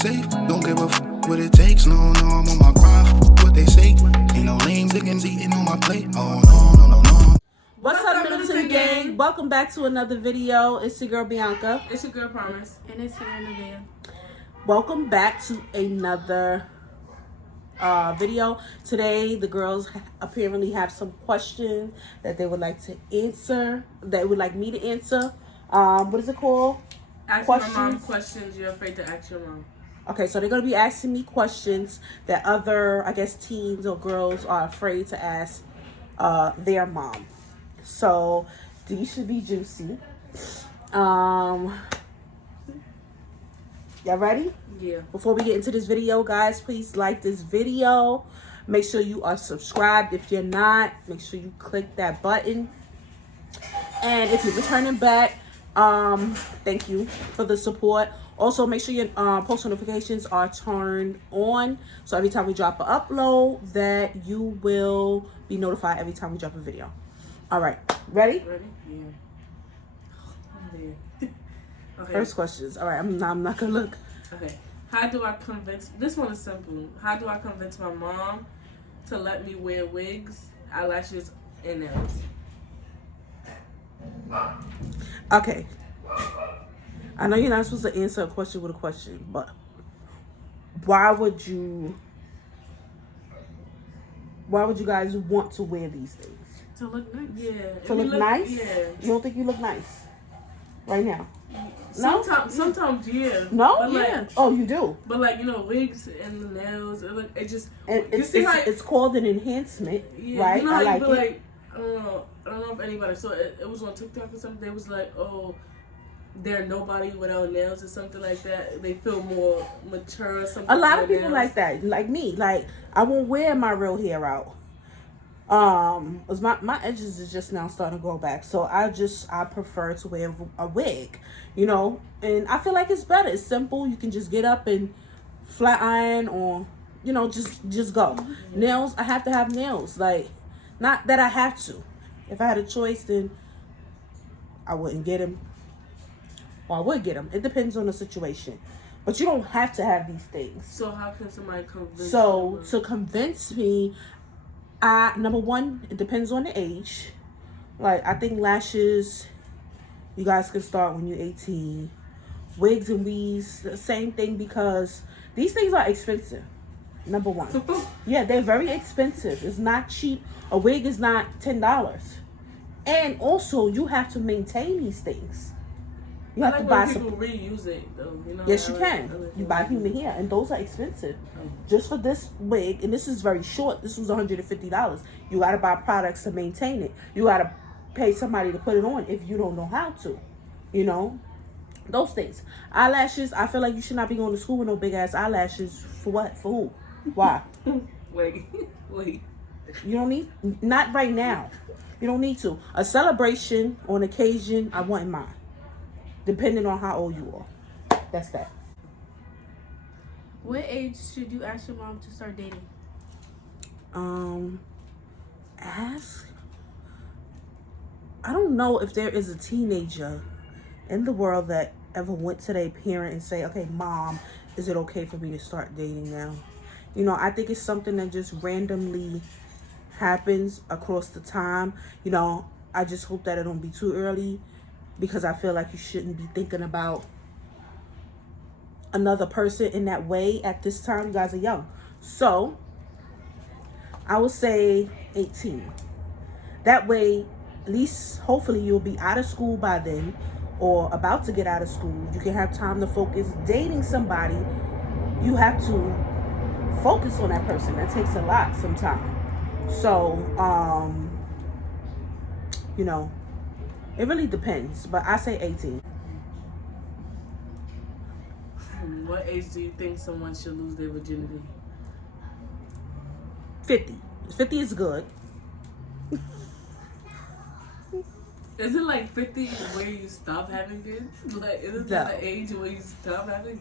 safe. Don't give a what it takes. No, I'm on my grind. What they say. Ain't no lame niggas eating on my plate. Oh no. What's up, Middleton gang? Welcome back to another video. It's your girl Beyonka. It's your girl Promise. And it's here in the video. Welcome back to another video. Today, the girls apparently have some questions that they would like to answer. That would like me to answer. What is it called? Ask my mom questions you're afraid to ask your mom. Okay, so they're going to be asking me questions that other, I guess, teens or girls are afraid to ask their mom. So these should be juicy. Y'all ready? Yeah. Before we get into this video, guys, please like this video. Make sure you are subscribed. If you're not, make sure you click that button. And if you're returning back, thank you for the support. Also, make sure your post notifications are turned on, so every time we drop an upload, that you will be notified every time we drop a video. All right, ready? Ready? Yeah. Okay. First questions. All right, I'm not gonna look. Okay. How do I convince? This one is simple. How do I convince my mom to let me wear wigs, eyelashes, and nails? Okay. I know you're not supposed to answer a question with a question, but why would you guys want to wear these things? To look nice. Yeah. To look nice? Yeah. You don't think you look nice right now? Sometimes, yeah. No? But yeah. Oh, you do? But wigs and the nails, it just... It's called an enhancement, yeah, right? You know I like like it. Like, I don't know if anybody saw it. It was on TikTok or something. They was like, oh, they're nobody without nails or something like that. They feel more mature or something. A lot of people like that, like me. Like, I won't wear my real hair out. Cause my edges is just now starting to grow back. So I prefer to wear a wig, you know, and I feel like it's better. It's simple. You can just get up and flat iron or, you know, just go. Mm-hmm. Nails, I have to have nails. Like, not that I have to. If I had a choice, then I wouldn't get them. Well, I would get them. It depends on the situation. But you don't have to have these things. So how can somebody convince you? So to convince me, number one, it depends on the age. Like, I think lashes, you guys can start when you're 18. Wigs and weaves, the same thing, because these things are expensive. Number one. Yeah, they're very expensive. It's not cheap. A wig is not $10. And also, you have to maintain these things. You have to buy some. People reuse it, though. You know, yes, you can. You buy human hair, and those are expensive. Just for this wig, and this is very short. This was $150. You got to buy products to maintain it. You got to pay somebody to put it on if you don't know how to. You know, those things. Eyelashes. I feel like you should not be going to school with no big ass eyelashes. For what? For who? Why? Wait. You don't need. Not right now. You don't need to. A celebration or an occasion, I want mine. Depending on how old you are. That's that. What age should you ask your mom to start dating? Ask? I don't know if there is a teenager in the world that ever went to their parent and say, okay, mom, is it okay for me to start dating now? You know, I think it's something that just randomly happens across the time. You know, I just hope that it don't be too early, because I feel like you shouldn't be thinking about another person in that way at this time. You guys are young. So, I would say 18. That way, at least, hopefully, you'll be out of school by then, or about to get out of school. You can have time to focus. Dating somebody, you have to focus on that person. That takes a lot sometimes. So, you know, it really depends, but I say 18. What age do you think someone should lose their virginity? 50. 50 is good. Is it like 50 where you stop having kids? Like, is it the age where you stop having?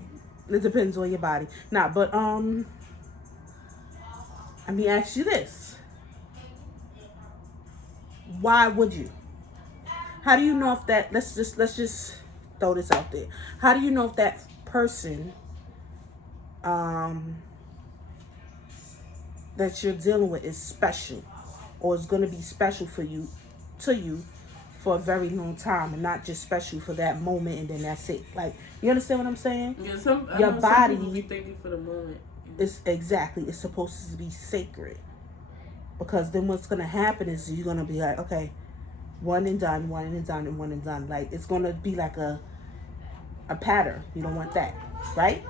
It depends on your body. Nah, but let me ask you this. Why would you? How do you know if that, let's just throw this out there. How do you know if that person that you're dealing with is special, or is going to be special for you, to you, for a very long time, and not just special for that moment and then that's it. Like, you understand what I'm saying? Yeah, Your body, some people be thinking for the moment. it's exactly, it's supposed to be sacred, because then what's going to happen is you're going to be like, okay, one and done, one and done, and one and done. Like, it's going to be like a pattern. You don't want that, right?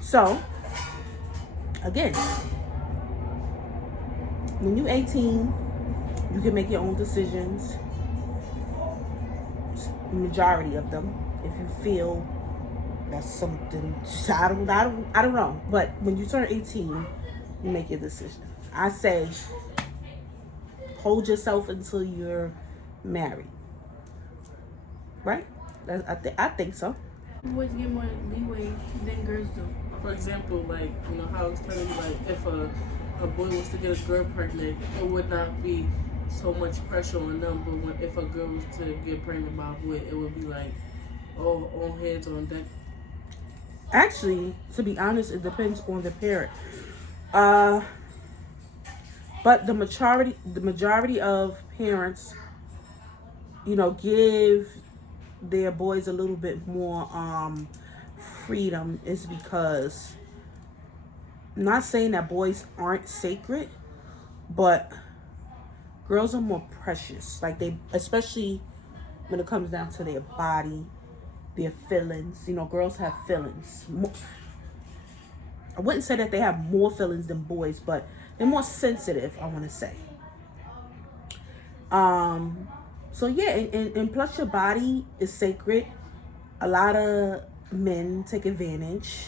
So again, when you're 18, you can make your own decisions, majority of them, if you feel that's something. I don't know, but when you turn 18, you make your decision. I say hold yourself until you're married, right? I think so. Boys get more leeway than girls do. For example, like, you know, how it's telling you, like, if a boy was to get a girl pregnant, it would not be so much pressure on them. But if a girl was to get pregnant by a boy, it would be like, oh, all hands on deck. Actually, to be honest, it depends on the parent. But the majority of parents, you know, give their boys a little bit more freedom, is because, I'm not saying that boys aren't sacred, but girls are more precious. Like, they, especially when it comes down to their body, their feelings. You know, girls have feelings. I wouldn't say that they have more feelings than boys, but they're more sensitive, I want to say. So yeah, and plus your body is sacred. A lot of men take advantage,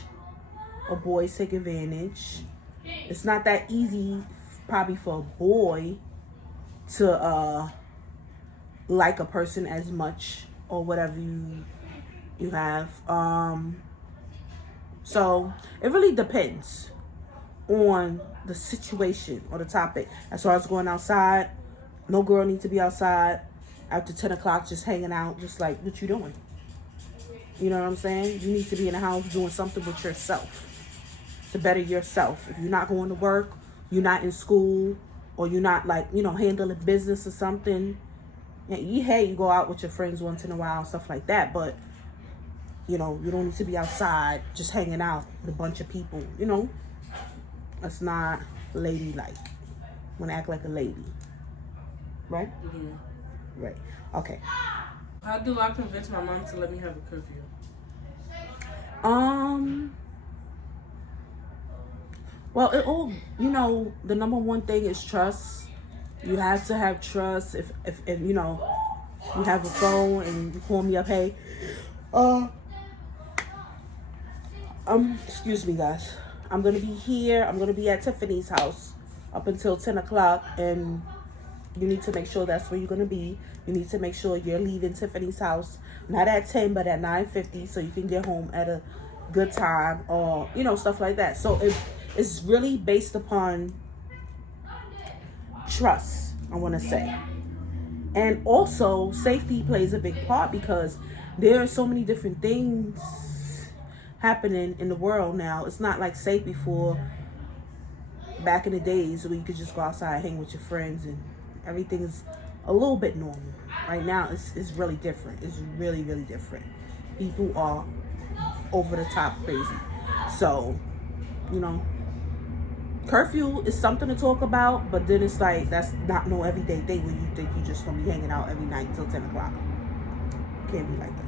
or boys take advantage. It's not that easy probably for a boy to like a person as much, or whatever you have. So it really depends on the situation or the topic. As far as going outside, no girl needs to be outside after 10 o'clock just hanging out, just like, what you doing? You know what I'm saying? You need to be in the house doing something with yourself to better yourself. If you're not going to work, you're not in school, or you're not, like, you know, handling business or something, you go out with your friends once in a while, stuff like that, but you know, you don't need to be outside just hanging out with a bunch of people. You know, that's not ladylike. Want to act like a lady, right? Yeah. Right. Okay. How do I convince my mom to let me have a curfew? Well, it all, you know, the number one thing is trust. You have to have trust. If you know, you have a phone and you call me up, hey, excuse me, guys. I'm gonna be here. I'm gonna be at Tiffany's house up until 10 o'clock, and you need to make sure that's where you're gonna be. You need to make sure you're leaving Tiffany's house not at 10, but at 9:50, so you can get home at a good time, or you know, stuff like that. So it's really based upon trust, I want to say, and also safety plays a big part, because there are so many different things happening in the world now. It's not like safe before, back in the days where you could just go outside and hang with your friends and everything is a little bit normal. Right now it's really different. It's really, really different. People are over the top crazy. So, you know, curfew is something to talk about, but then it's like, that's not no everyday thing when you think you're just gonna be hanging out every night until 10 o'clock. Can't be like that.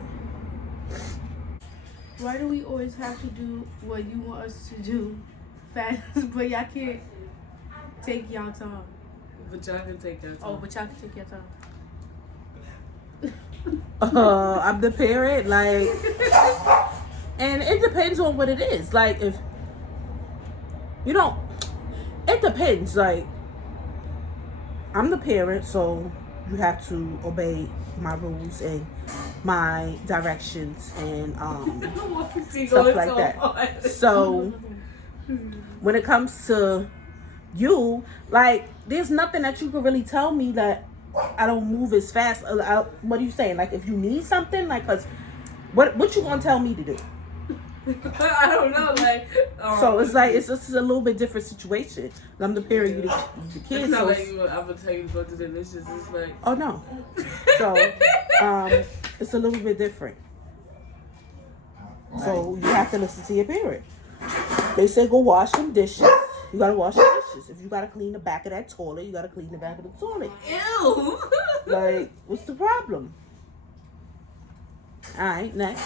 Why do we always have to do what you want us to do fast, but y'all can't take y'all time? But y'all can take that time. Oh, but y'all can take your time. I'm the parent, like, and it depends on what it is. Like, if you know, it depends. Like, I'm the parent, so you have to obey my rules and my directions and stuff like that. So when it comes to you, like, there's nothing that you can really tell me that I don't move as fast. What are you saying? Like, if you need something, like, cause what you gonna tell me to do? I don't know, like. So it's like it's just a little bit different situation. I'm the parent, you the It's kids. not So like I'm gonna tell you to go to the dishes. It's like. oh no. So it's a little bit different. So you have to listen to your parent. They say go wash some dishes. You gotta wash the dishes. If you gotta clean the back of that toilet, you gotta clean the back of the toilet. Ew. Like, what's the problem? All right, next.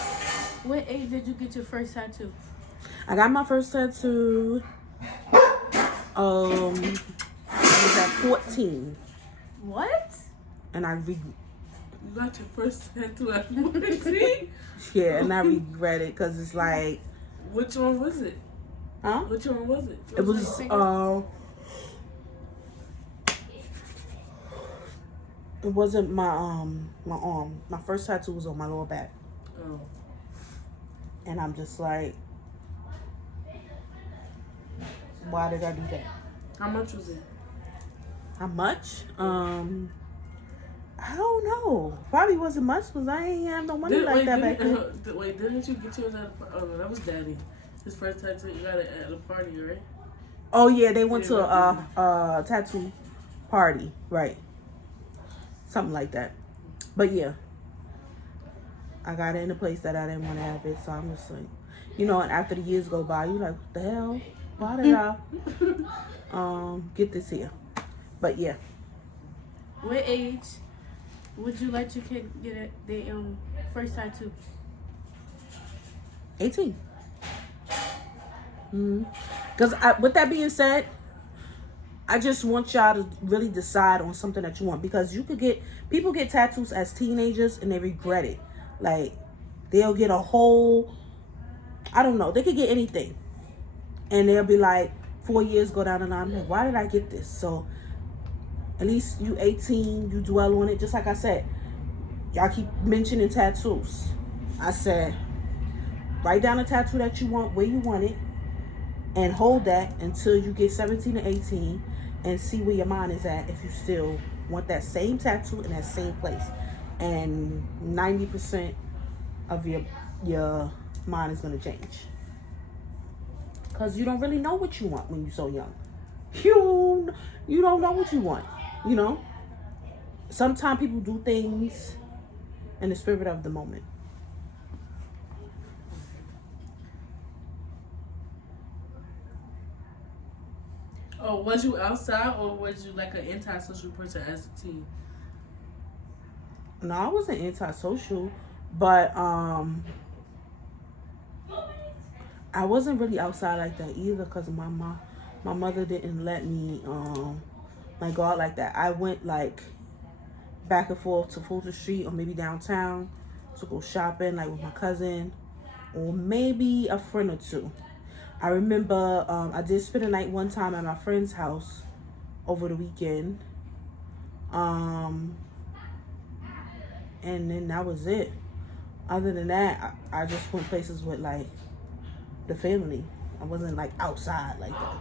What age did you get your first tattoo? I got my first tattoo. I was at 14, What? and You got your first tattoo at 14? yeah, and I regret it because it's like, Which one was it? huh? Which one was it? It was it wasn't my my arm. My first tattoo was on my lower back, Oh. and I'm just like, why did I do that? How much was it? How much? I don't know. Probably wasn't much because I ain't have no money like that back then. Wait, didn't you get yours at a party? Oh, no, that was Daddy. His first tattoo, you got it at a party, right? Oh yeah, they went to a tattoo party, right? Something like that. But yeah, I got it in a place that I didn't want to have it, so I'm just like, and after the years go by, you like, what the hell? Why did I get this here? But yeah. What age would you let your kid get their first tattoo? 18. Because with that being said, I just want y'all to really decide on something that you want, because people get tattoos as teenagers and they regret it. Like, they'll get a whole, I don't know, they could get anything. And they'll be like, 4 years go down the line, like, why did I get this? So at least you 18, you dwell on it. Just like I said, y'all keep mentioning tattoos. I said, write down a tattoo that you want, where you want it, and hold that until you get 17 or 18 and see where your mind is at if you still want that same tattoo in that same place. And 90% of your mind is going to change. Because you don't really know what you want when you're so young. You don't know what you want, Sometimes people do things in the spirit of the moment. Oh, was you outside or was you like an antisocial person as a teen? No, I wasn't antisocial, but I wasn't really outside like that either, because my mother didn't let me like go out like that. I went like back and forth to Fulton Street or maybe downtown to go shopping, like with my cousin or maybe a friend or two. I remember I did spend a night one time at my friend's house over the weekend. And then that was it. Other than that, I just went places with like the family. I wasn't like outside like that.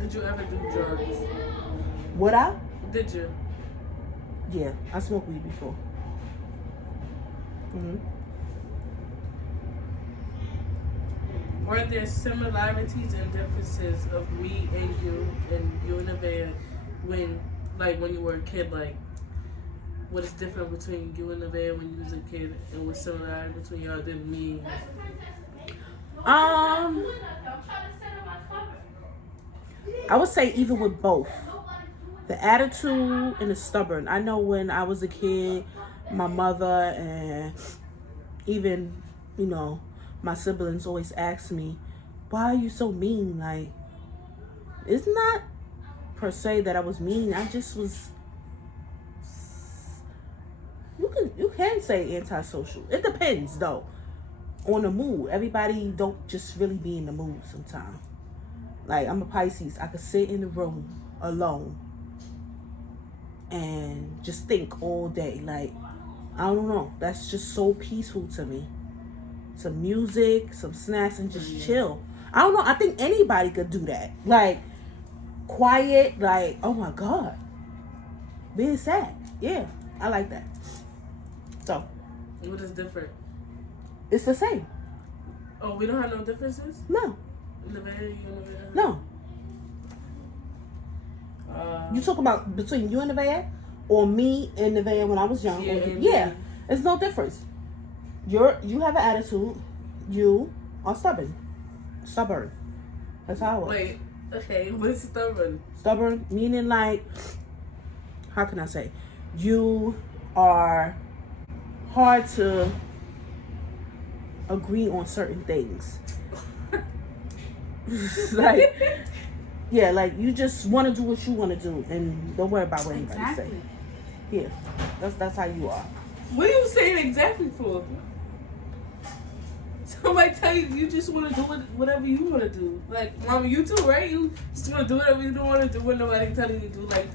Did you ever do drugs? Would I? Did you? Yeah, I smoked weed before. Were there similarities and differences of me and you and Nevaeh when you were a kid? Like, what is different between you and Nevaeh when you was a kid, and what's similar between y'all than me? I would say even with both. The attitude and the stubborn. I know when I was a kid, my mother and even, my siblings always asked me, why are you so mean? Like, it's not per se that I was mean. I just was, you can say antisocial. It depends though on the mood. Everybody don't just really be in the mood sometimes. Like, I'm a Pisces. I could sit in the room alone and just think all day. Like, I don't know. That's just so peaceful to me. Some music, some snacks, and just chill. I don't know. I think anybody could do that. Like, quiet. Like, oh my God. Being sad. Yeah, I like that. So. What is different? It's the same. Oh, we don't have no differences? No, Nevaeh, you Nevaeh? no. You talk about between you and Nevaeh, or me and Nevaeh when I was young? Yeah, and Yeah, me. it's no difference. You have an attitude. You are stubborn. Stubborn. That's how I was. Wait, okay, what's stubborn? Stubborn meaning like, how can I say? You are hard to agree on certain things. Like, yeah, like you just want to do what you want to do and don't worry about what anybody Exactly. say. Yeah, that's how you are. What are you saying exactly for? Somebody tell you you just want to do whatever you want to do. Like, mama, you too, right? You just want to do whatever you don't want to do when nobody telling you to do. Like,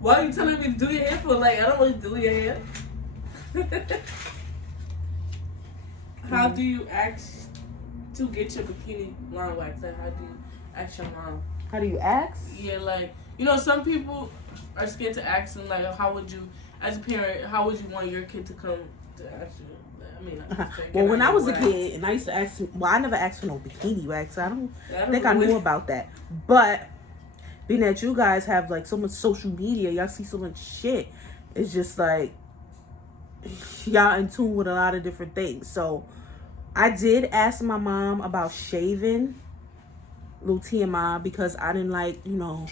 why are you telling me to do your hair for? Like, I don't want to do your hair. How do you ask to get your bikini line waxed? Like, how do you ask your mom? How do you ask? Yeah, like, you know, some people are scared to ask them, like, how would you, as a parent, how would you want your kid to come to ask you? I mean, Well, when I was a kid, and I used to ask, well, I never asked for no bikini wax. I don't think I knew about that. But being that you guys have like so much social media, y'all see so much shit. It's just like y'all in tune with a lot of different things. So I did ask my mom about shaving, little TMI, because I didn't like, you know,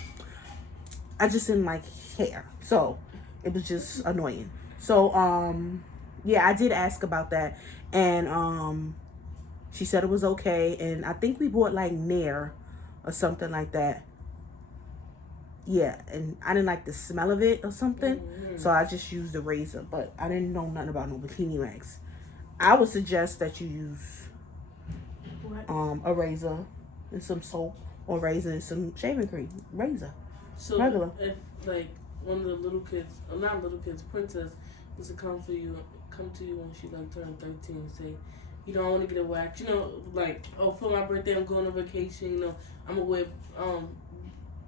I just didn't like hair. So it was just annoying. So yeah, I did ask about that, and she said it was okay, and I think we bought like Nair or something like that. Yeah, and I didn't like the smell of it or something, so I just used the razor, but I didn't know nothing about no bikini wax. I would suggest that you use a razor and some soap, or razor and some shaving cream. Razor. So regular. if like one of the little kids, or not little kids, princess, was to come to you when she like turned 13 and say, you know, I want to get a wax. You know, like, oh, for my birthday I'm going on vacation. You know, I'm gonna wear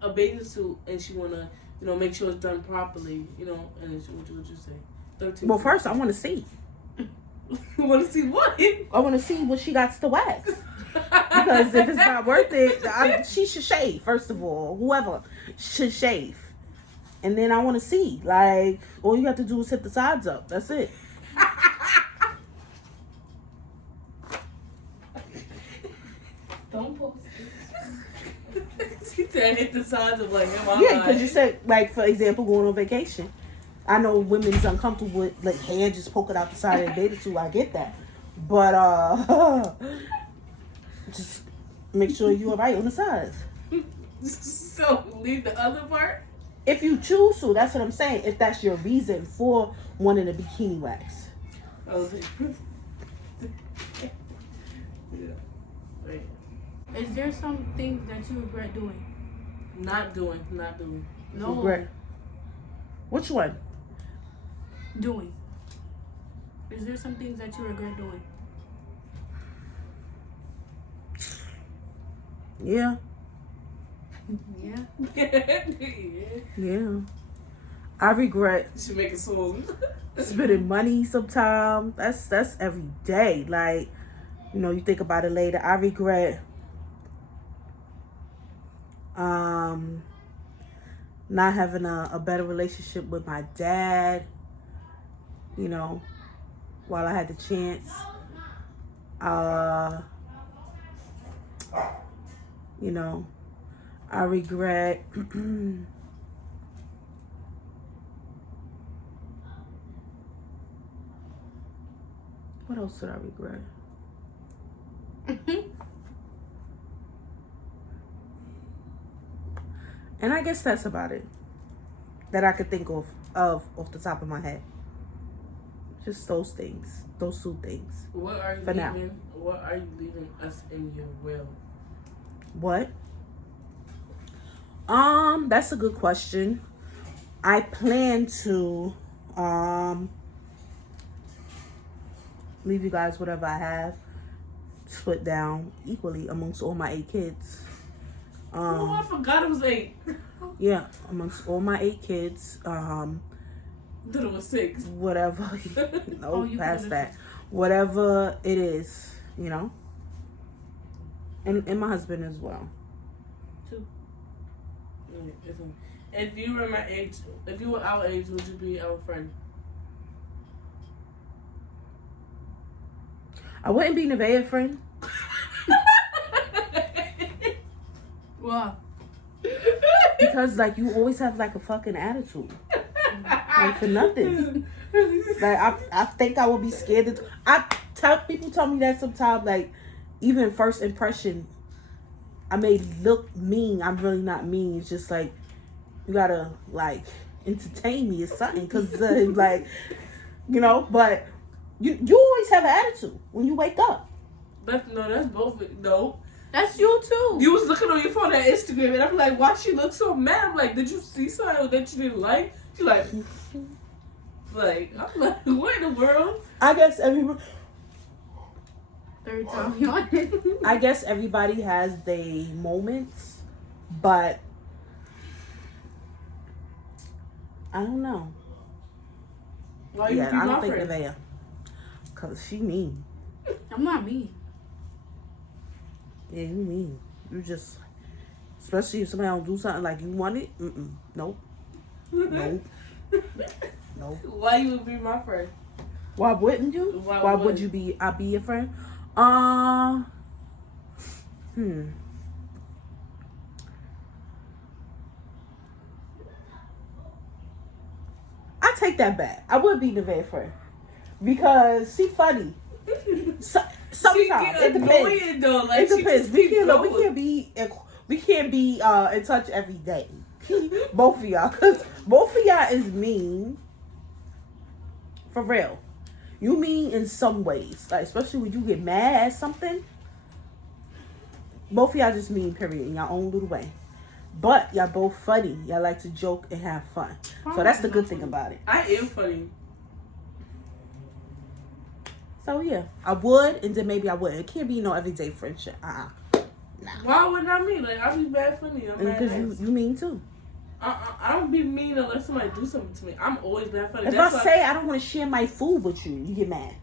a bathing suit, and she wanna, you know, make sure it's done properly. You know, and then what would you say? 13. Well, first I want to see. You want to see what? I want to see what she got to wax. Because if it's not worth it, she should shave, first of all. Whoever should shave. And then I want to see. Like, all you have to do is hit the sides up. That's it. Don't post it. She said hit the sides of like, Yeah, because you said, like, for example, going on vacation. I know women's uncomfortable with, like, hair just poking out the side of the bathing suit. I get that. But, just make sure you're right on the sides. So leave the other part? If you choose to, that's what I'm saying. If that's your reason for wanting a bikini wax. Okay. Yeah. Wait. Is there some things that you regret doing? Not doing. No. Regret. Which one? Doing. Is there some things that you regret doing? Yeah. Yeah. Yeah. I regret You should make a song. spending money sometimes. That's every day. Like, you know, you think about it later. I regret not having a better relationship with my dad, you know, while I had the chance. You know, I regret what else did I regret? And I guess that's about it that I could think of off the top of my head. Just those things, those two things. What are you For now. leaving? What are you leaving us in your will? What? That's a good question. I plan to leave you guys whatever I have, split down equally amongst all my 8 kids. Oh, I forgot it was 8. Yeah, amongst all my 8 kids. Thought it was 6. Whatever. No, Oh, you past could've- that. Whatever it is, you know. And my husband as well. If you were my age, if you were our age, would you be our friend? I wouldn't be Nevaeh friend. Wow. Because, like, you always have, like, a fucking attitude. Like, for nothing. Like, I think I would be scared to... People tell me that sometimes, like, even first impression, I may look mean. I'm really not mean. It's just, like, you gotta, like, entertain me or something. Because, like, you know, but you always have an attitude when you wake up. That's both. No. That's you too. You was looking on your phone at Instagram, and I'm like, why she look so mad? I'm like, did you see something that you didn't like? She's like, I'm like, what in the world? I guess everyone... Third time yawning. I guess everybody has their moments, but I don't know. Why you be I don't my think friend? Nevaeh, cause she mean. I'm not mean. Yeah, you mean. You just, especially if somebody don't do something like you want it. Nope. Nope. Nope. Why you would be my friend? Why wouldn't you? Why would you be? I be your friend. I take that back. I would be Nevaeh friend because she funny. Sometimes it depends. Though. Like, It depends. We can't be in touch every day. Both of y'all, cause both of y'all is mean. For real, you mean in some ways, like especially when you get mad at something. Both of y'all just mean, period, in your own little way. But y'all both funny. Y'all like to joke and have fun. So that's the good thing about it. I am funny. So yeah, I would, and then maybe I wouldn't. It can't be no everyday friendship. Nah. Why would not mean? Like, I be bad funny. I'm mad Because nice. you mean too. I don't be mean unless somebody do something to me. I'm always bad funny. If That's I say I don't want to share my food with you, you get mad.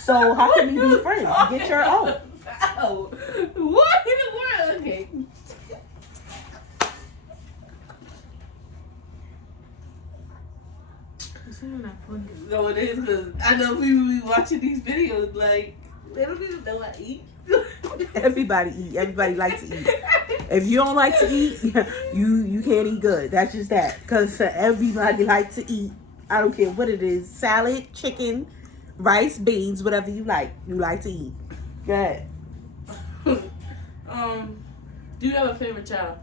So how can we be friends? Get your own. Oh, what in the world? Okay. No, it is because I know people be watching these videos like they don't even know I eat. Everybody eat. Everybody like to eat. If you don't like to eat, you can't eat good. That's just that. Because everybody like to eat. I don't care what it is. Salad, chicken, rice, beans, whatever you like. You like to eat. Go ahead. Do you have a favorite child?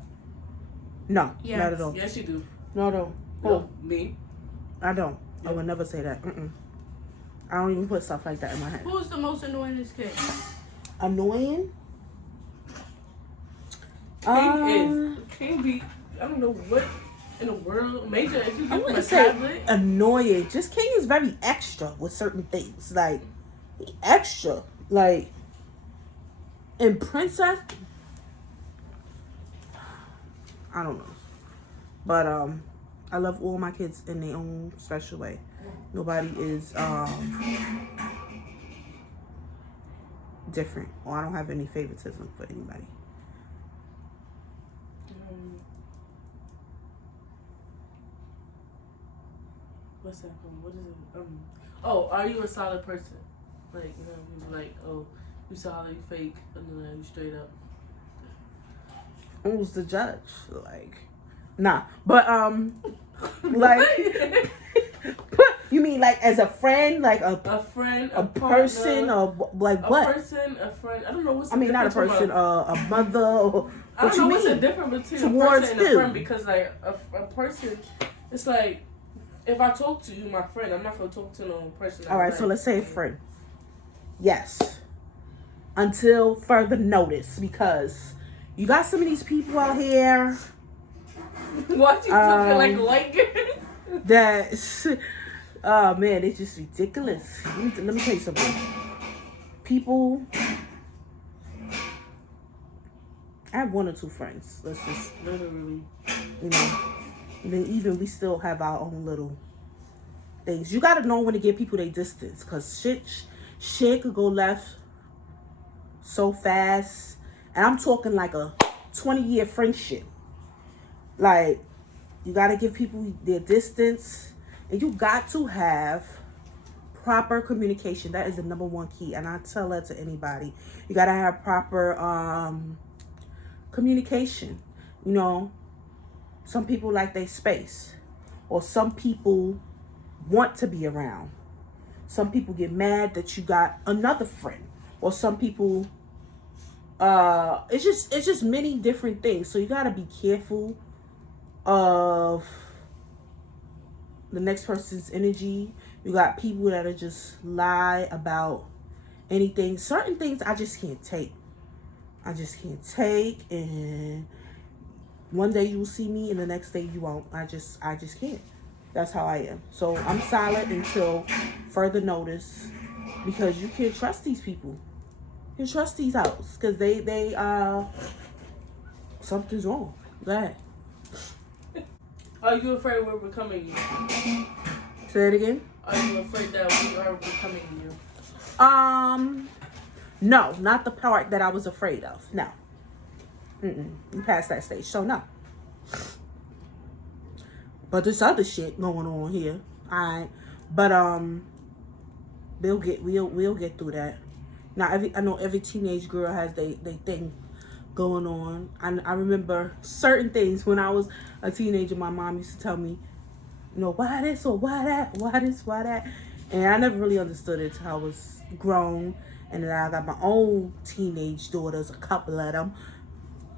No, Yes. not at all. Yes, you do. No. No, me. I don't. I would never say that. I don't even put stuff like that in my head. Who's the most annoyingest kid? Annoying? King be. I don't know what in the world. Major, if you I give him a wouldn't say tablet. annoying. Just King is very extra with certain things. Like, extra. Like, and Princess, I don't know. But, I love all my kids in their own special way. Nobody is, different. Or I don't have any favoritism for anybody. What's that called? What is it? Oh, are you a solid person? Like, you know, people like, oh, you solid, you fake, and then you straight up. Who's the judge? Like, nah. But, like, you mean like as a friend, like a friend, a person, partner, or like what? A person, a friend. I don't know what's the I mean, not a difference person, a mother. Or, I don't know what's the difference between a Towards person and who? a friend, because like a person, it's like if I talk to you, my friend, I'm not gonna talk to no person. All right, so let's say a friend. Yes. Until further notice, because you got some of these people out here What you talking like a white girl? that, oh man, it's just ridiculous. Let me tell you something. People, I have one or two friends. Let's just, Literally. you know, and then even we still have our own little things. You gotta know when to give people their distance, cause shit could go left so fast. And I'm talking like a 20-year friendship. Like, you got to give people their distance. And you got to have proper communication. That is the number one key. And I tell that to anybody. You got to have proper communication. You know, some people like their space. Or some people want to be around. Some people get mad that you got another friend. Or some people, it's just many different things. So you got to be careful of the next person's energy. You got people that are just lie about anything. Certain things I just can't take. I just can't take. And one day you will see me and the next day you won't. I just can't. That's how I am. So I'm silent until further notice, because you can't trust these people. You can trust these hoes because they something's wrong. Go ahead. Are you afraid we're becoming you? Say it again. Are you afraid that we are becoming you? No, not the part that I was afraid of. No. You passed that stage, so no. But there's other shit going on here. Alright. But we'll get through that. Now I know every teenage girl has they thing going on. I remember certain things when I was a teenager. My mom used to tell me, you know, why this or why that, why this, why that, and I never really understood it till I was grown, and then I got my own teenage daughters, a couple of them,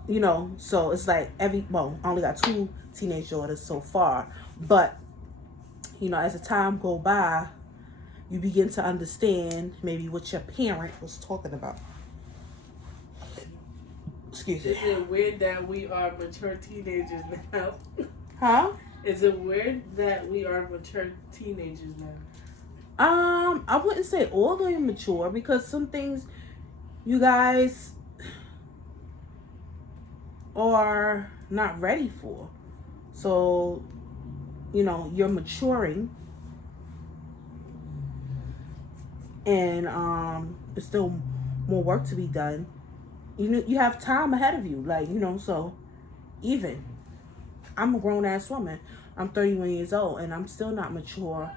you know. So it's like I only got 2 teenage daughters so far, but you know, as the time go by, you begin to understand maybe what your parent was talking about. Excuse me. Is it weird that we are mature teenagers now? Huh? Is it weird that we are mature teenagers now? I wouldn't say all the way mature, because some things you guys are not ready for. So, you know, you're maturing, and there's still more work to be done. You know, you have time ahead of you, like, you know. So even I'm a grown-ass woman. I'm 31 years old, and I'm still not mature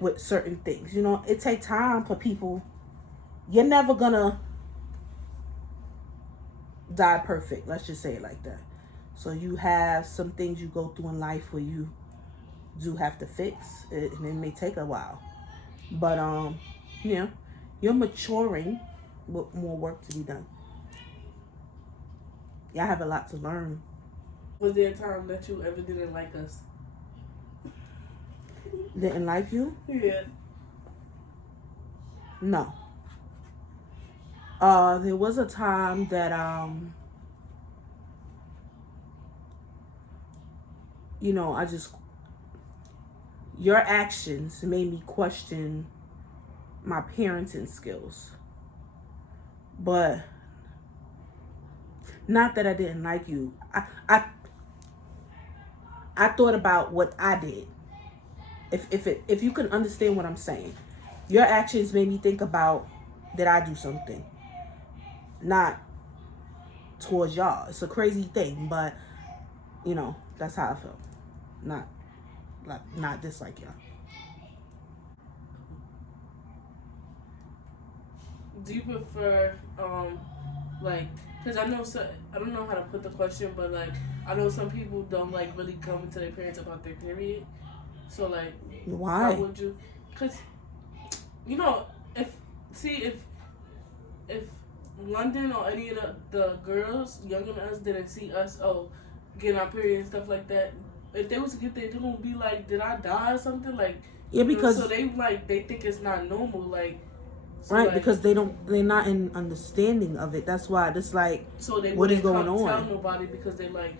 with certain things. You know, it takes time for people. You're never gonna die perfect. Let's just say it like that. So you have some things you go through in life where you do have to fix it, and it may take a while. But you know, you're maturing with more work to be done. Y'all have a lot to learn. Was there a time that you ever didn't like us? Didn't like you? Yeah. No. There was a time that you know, your actions made me question my parenting skills. But not that I didn't like you. I thought about what I did. If you can understand what I'm saying. Your actions made me think about, did I do something? Not towards y'all. It's a crazy thing, but you know, that's how I felt. Not dislike y'all. Do you prefer like, because I don't know how to put the question, but like, I know some people don't like really come to their parents about their period. So like, Why? how would you? Because you know, if London or any of the girls younger than us didn't see us getting our period and stuff like that, if they was to get there, they're gonna be like, did I die or something? Like, Yeah, because so they think it's not normal, like. So right, like, because they're not in understanding of it. That's why it's like, so they what is going on? Tell on? nobody, because they like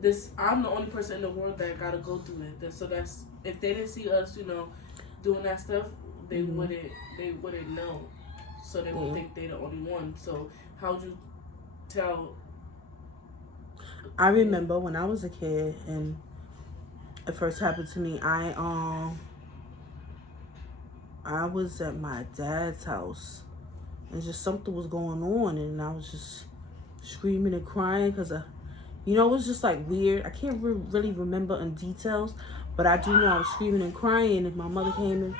this. I'm the only person in the world that gotta go through it. So that's, if they didn't see us, you know, doing that stuff, they wouldn't know. So they would think they're the only one. So how'd you tell? I remember when I was a kid and it first happened to me. I was at my dad's house and just something was going on, and I was just screaming and crying because you know, it was just like weird. I can't really remember in details, but I do know I was screaming and crying, and my mother came in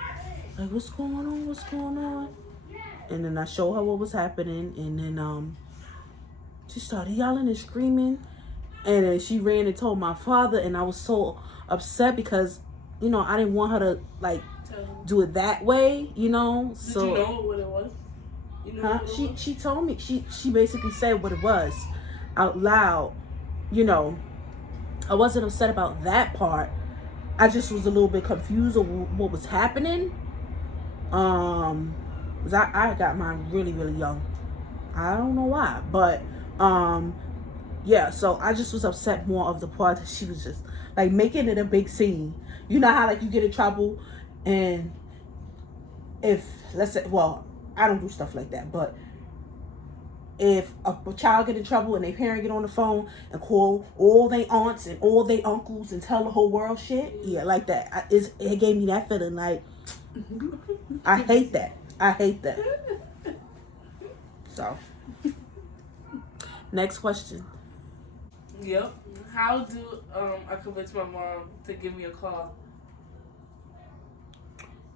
like, what's going on, what's going on? And then I showed her what was happening, and then she started yelling and screaming, and then she ran and told my father, and I was so upset because, you know, I didn't want her to like do it that way, you know. Did so you know what it was? You know what it was? She told me, she basically said what it was out loud, you know. I wasn't upset about that part. I just was a little bit confused on what was happening. 'Cause I got mine really, really young. I don't know why, but yeah, so I just was upset more of the part that she was just like making it a big scene. You know how like you get in trouble, and if, let's say, well, I don't do stuff like that, but if a child get in trouble and their parent get on the phone and call all their aunts and all their uncles and tell the whole world shit, yeah, like that, it gave me that feeling like, I hate that. I hate that. So, next question. Yep. How do I convince my mom to give me a call?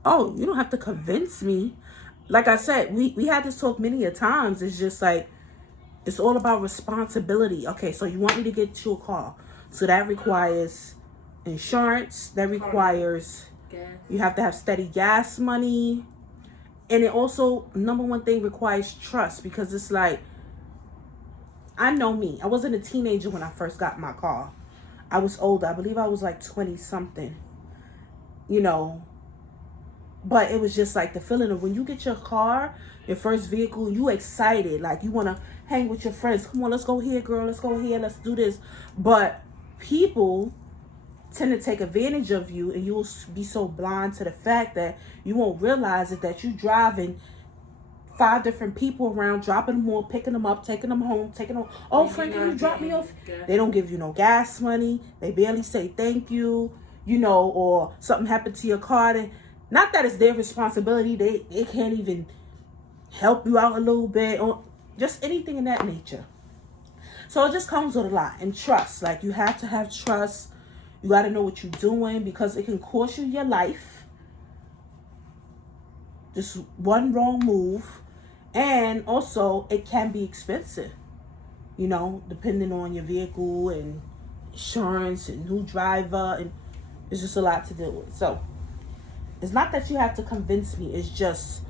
Oh, you don't have to convince me. Like I said, we had this talk many a times. It's just like, it's all about responsibility. Okay, so you want me to get you a car. So that requires insurance. That requires, you have to have steady gas money. And it also, number one thing, requires trust, because it's like, I know me. I wasn't a teenager when I first got my car. I was older. I believe I was like 20 something, you know. But it was just like the feeling of when you get your car, your first vehicle, you excited. Like you want to hang with your friends. Come on, let's go here, girl. Let's go here. Let's do this. But people tend to take advantage of you, and you'll be so blind to the fact that you won't realize it, that you driving 5 different people around, dropping them off, picking them up, taking them home, taking them. Oh, friend, can you drop me off? They don't give you no gas money. They barely say thank you, you know, or something happened to your car. Not that it's their responsibility. They can't even help you out a little bit, or just anything in that nature. So it just comes with a lot, and trust. Like, you have to have trust. You got to know what you're doing, because it can cost you your life. Just one wrong move. And also, it can be expensive, you know, depending on your vehicle and insurance and new driver. And it's just a lot to deal with. So it's not that you have to convince me. It's just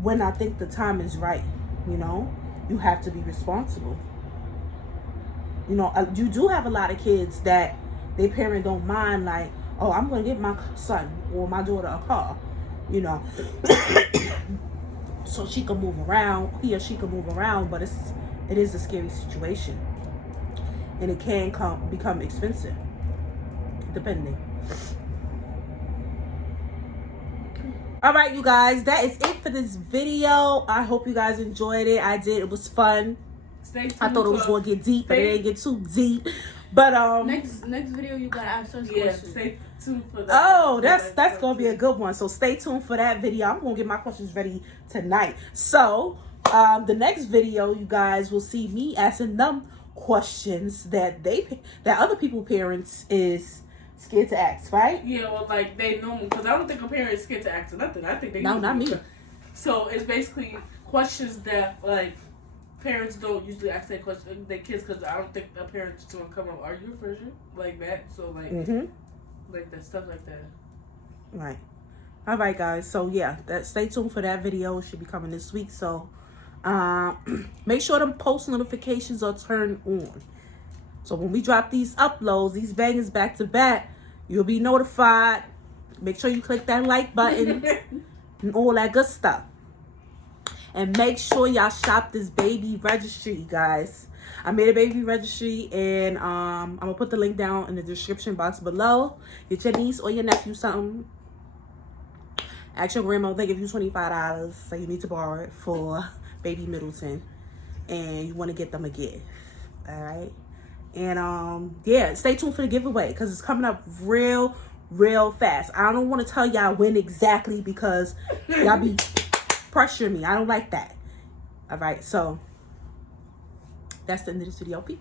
when I think the time is right, you know, you have to be responsible. You know, you do have a lot of kids that their parent don't mind, like, oh, I'm going to get my son or my daughter a car, you know, so she can move around, he or she can move around, but it is a scary situation, and it can become expensive, depending. All right, you guys, that is it for this video. I hope you guys enjoyed it. I did. It was fun. I thought it was going to get deep, but it didn't get too deep. But next video you gotta ask us questions. Stay tuned for that. Oh, that's gonna be a good one. So stay tuned for that video. I'm gonna get my questions ready tonight. So the next video, you guys will see me asking them questions that other people parents is scared to ask, right? Yeah, well, like they know me, because I don't think a parent is scared to ask nothing. I think they no, not me. So it's basically questions that like parents don't usually ask their kids, because I don't think a parent's gonna come up, are you a virgin? Like that. So like like that stuff like that. Right. All right, guys. So yeah, stay tuned for that video. It should be coming this week. So make sure them post notifications are turned on. So when we drop these uploads, these bangers back to back, you'll be notified. Make sure you click that like button and all that good stuff. And make sure y'all shop this baby registry, guys. I made a baby registry, and I'm going to put the link down in the description box below. Get your niece or your nephew something. Ask your grandma, they give you $25, so you need to borrow it for baby Middleton. And you want to get them a gift. All right? And, yeah, stay tuned for the giveaway, because it's coming up real fast. I don't want to tell y'all when exactly, because y'all be pressure me. I don't like that. All right, so that's the end of this video. Peace.